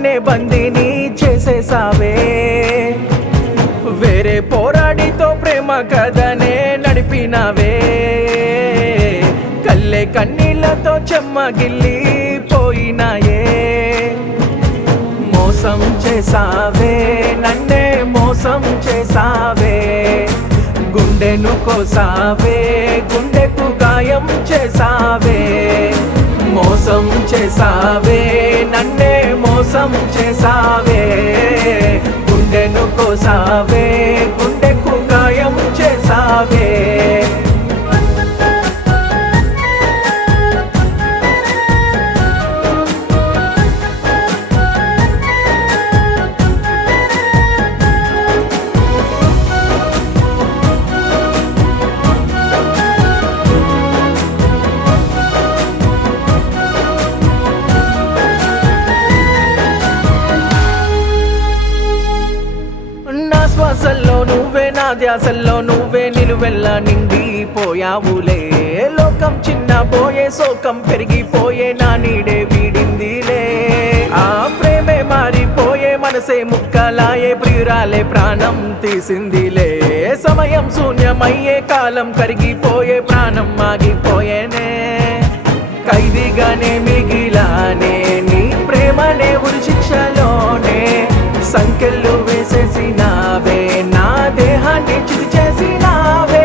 నన్నే బందీని చేసేసావే. వేరే పోరాడితో ప్రేమ కథనే నడిపినవే. కల్లే కన్నీళ్లతో చెమ్మగిల్లి పోయినాయే. మోసం చేసావే, నన్నే మోసం చేసావే. గుండెను కోసావే, గుండెకు గాయం చేసావే. మోసం చేసావే, నన్నే మోసం చేసావే. గుండెను కోసావే, గుండెకు గాయం చేసావే. నా శ్వాసల్లో నువ్వే, నా ధ్యాసల్లో నువ్వే, నిలువెల్లా నిండిపోయావులే. లోకం చిన్నపోయే, శోకం పెరిగిపోయే, నా నీడే వీడిందిలే. ఆ ప్రేమే మారిపోయే, మనసే ముక్కలాయే, ప్రియురాలే ప్రాణం తీసిందిలే. సమయం శూన్యమయ్యే, కాలం కరిగిపోయే, ప్రాణం ఆగిపోయేనే. ఖైదీగానే మిగిలానే, నీ ప్రేమనే ఉరి శిక్షలోనే. సంకెళ్ళు వేసేసినావే, నా దేహాన్ని చిది చేసినావే.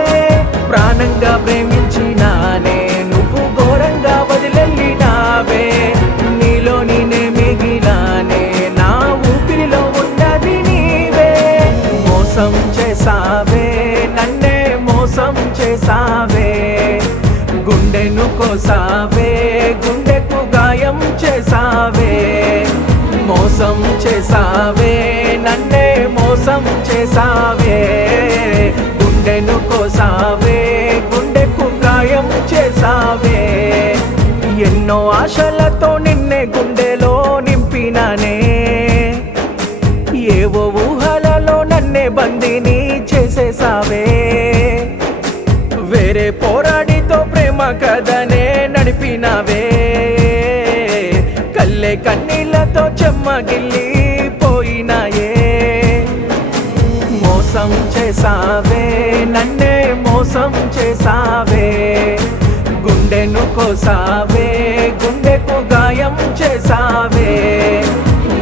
ప్రాణంగా ప్రేమించినానే, నువ్వు ఘోరంగా వదిలెళ్ళినావే. నీలో నేనే మిగిలానే, నా ఊపిరిలో ఉన్నది నీవే. మోసం చేసావే, నన్నే మోసం చేసావే. గుండెను కోసావే, గుండెకు గాయం చేసావే. మోసం చేసావే, నన్నే మోసం చేసావే. గుండెను కోసావే, గుండెకు గాయం చేసావే. ఎన్నో ఆశలతో నిన్నే గుండెలో నింపినానే. ఏవో ఊహలలో నన్నే బందీని చేసేసావే. వేరే పోరాడితో ప్రేమ కథనే నడిపినవే. కల్లే కన్నీళ్లతో చెమ్మగిల్లి పోయినాయే. మోసం చేసావే, నన్నే మోసం చేసావే. గుండెను కోసావే, గుండెకు గాయం చేసావే.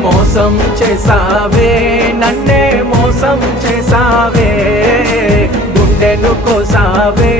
మోసం చేసావే, నన్నే మోసం చేసావే. గుండెను కోసావే.